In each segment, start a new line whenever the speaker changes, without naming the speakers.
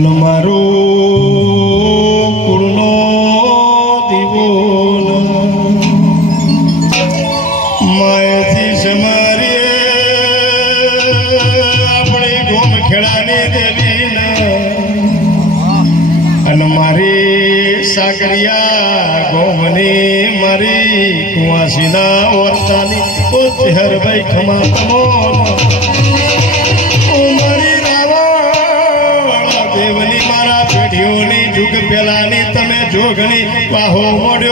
મારો કુળનો દીવો માયાથી સમારીએ આપણે ગોમ ખેડાની દેવી અને મારી સાકરિયા ગોમની મારી કુવાસીના વર્તાની ઓ ચહેરભાઈ ખમા. જોગણી પાહો મોડ્યો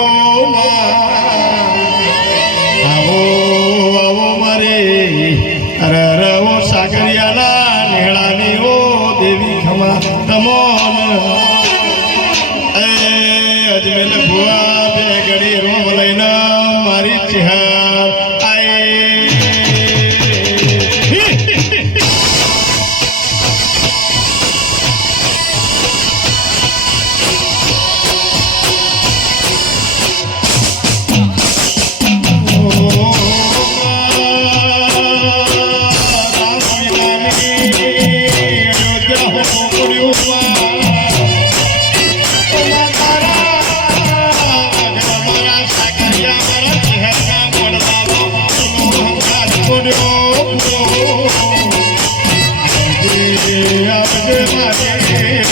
કુળમાં મારી.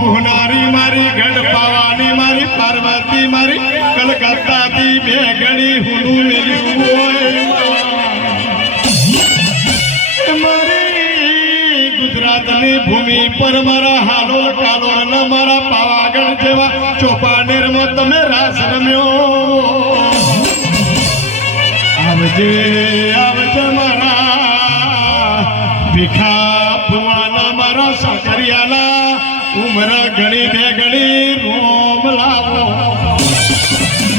ભુનારી મારી ગઢ પાવાની મારી પાર્વતી મારી કલકત્તાથી બે ગણી હુનું મેલ્યું હોય મારી ગુજરાતની ભૂમિ પર મારા હાલોલ કાલોલ મારા પાવાગઢ જેવા ચોપાનેરમાં તમે રાસ રમ્યો ઉમર ઘણી બે ઘણી રોમ લાવો મારી.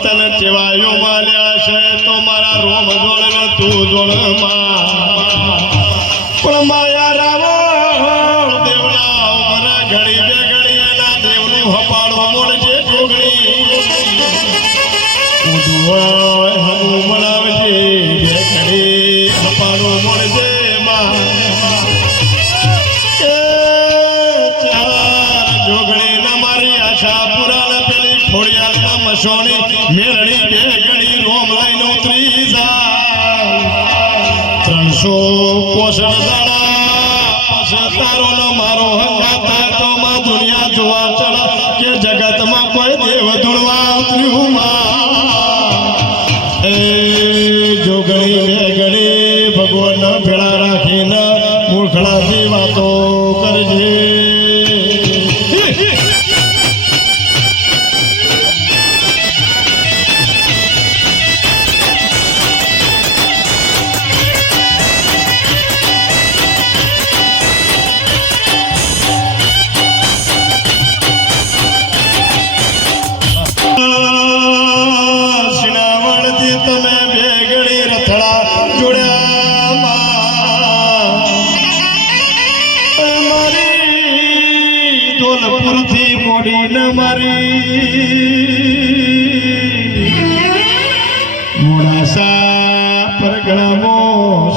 મારી ચેવાયો માલ્યા છે તો મારા રોમ જોડ તું જોડ પોષણ દાણા તારો ને મારો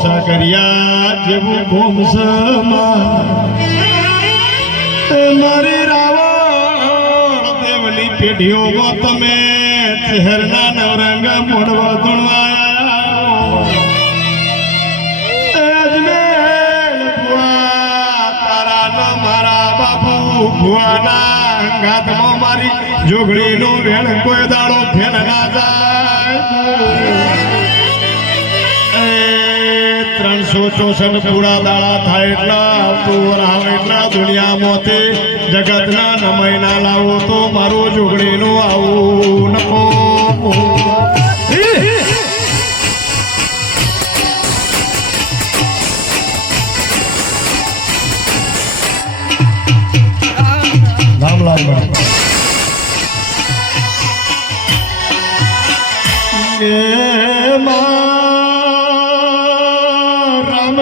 સાકરિયા જેવું ગોમસમાં એ મારી રાવણ દેવની પેઢીઓમાં તમે ચહેરના નવરંગ મોડવા ધૂણવાયા મારા બાપુ ભુવાના અંગાતમાં મારી જોગણીનું વેણ કોઈ દાડો ફેલ ના જાય. ચોસઠ પૂરા દાડા થાય એટલા આવતું રાવ એટલા દુનિયામાંથી. જગતના નમયના લાવો તો મારું જોગણીનું આવું નકો રામ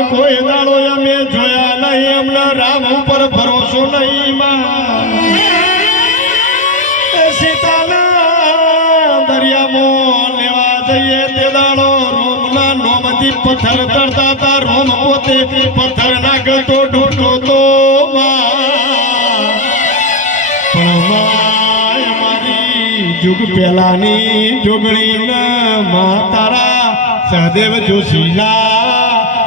કોઈ દાડો અમે જોયા નહીં. અમને રામ ઉપર ભરોસો નહીં માં. પથ્થર તરતા તા રોમ પોતે પથ્થર નાખતો ડૂબતો તો જુગ પહેલાની જોગણીના મા તારા સહદેવ જોશીલા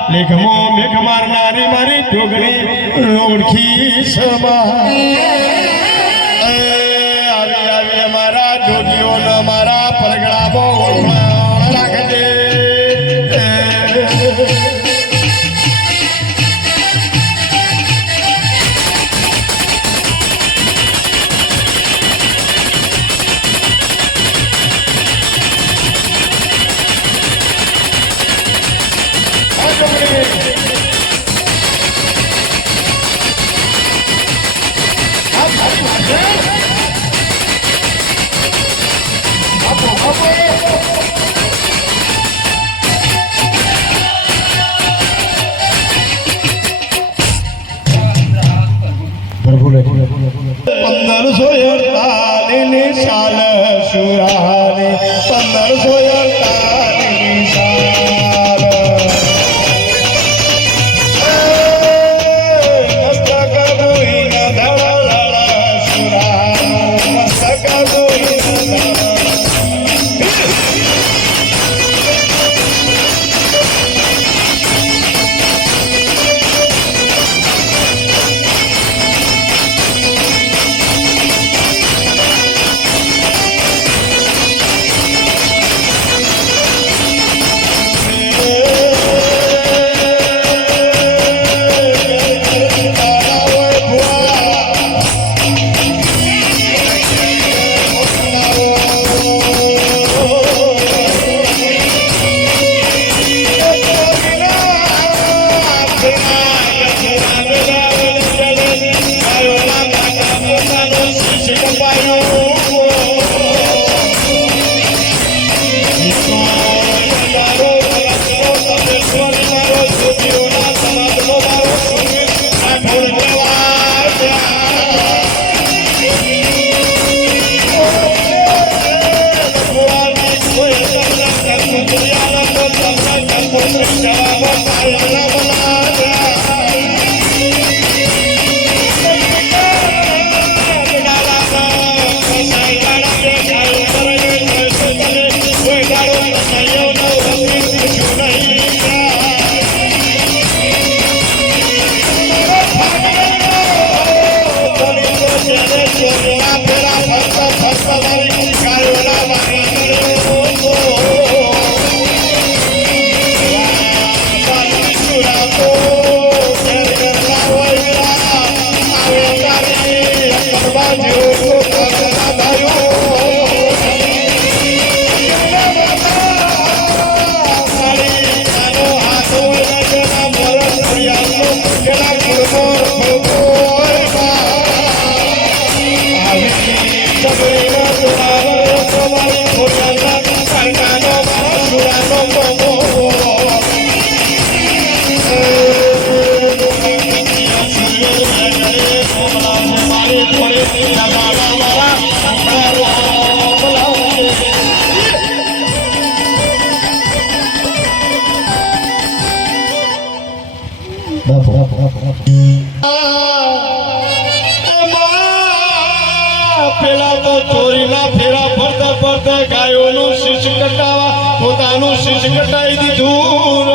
લેખમો મેઘ મારનારી મારી જોગણી ઓળખી સમા ચોરીના ફેરા ફરતા ફરતા ગાયોનું શીશ કટાવા પોતાનું શીશ કટાઈ દીધું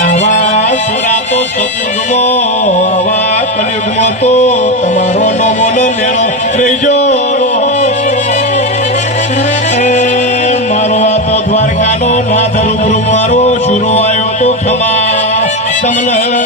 આવા સુરા તો સતયુગમાં, આવા મારો આ તો દ્વારકાનો નાથ રૂબરૂ મારો શુરો આવ્યો તો ખમા. તમને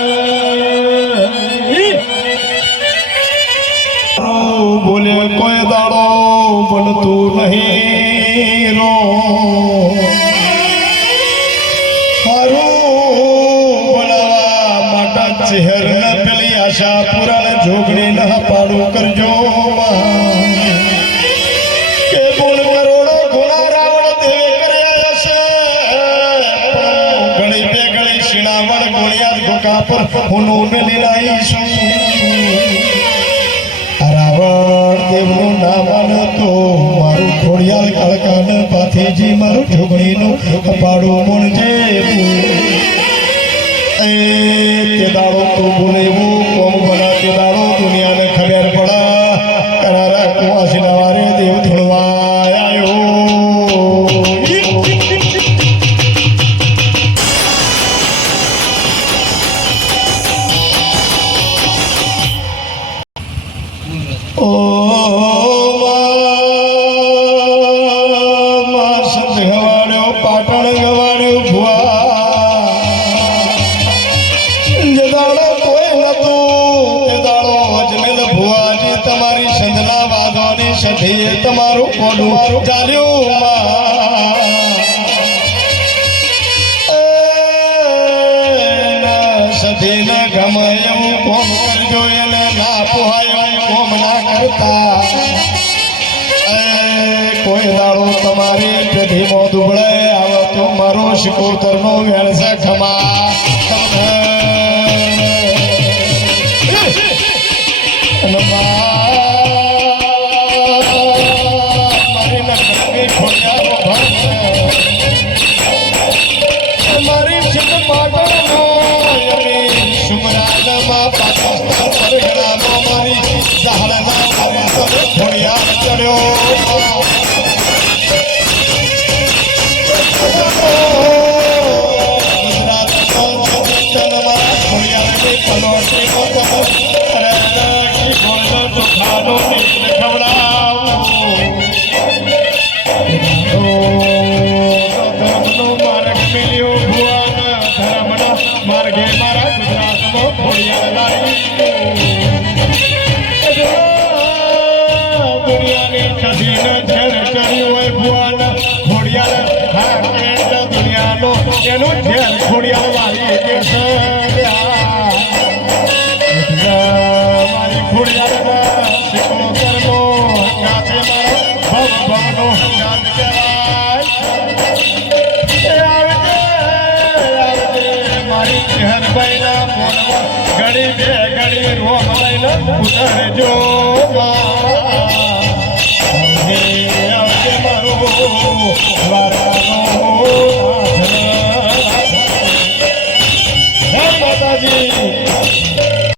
પુરાણ ના પાડું, કરજો કે ગુણ કરોડો ગુણા રાવણ બે ગણી શિણાવણ ગુણિયાદ ગોકા પર હું ને લીલાઈશું. રાવણ દેવનું નામ તો મારું ખોડિયાલ કળકાન પાથીજી મારું ઢોગણીનું પાડું મુણજે એ તે તું બોલેવું મારો શિકોતરનો વેળસે ખમા તમને ઉતરજો માં.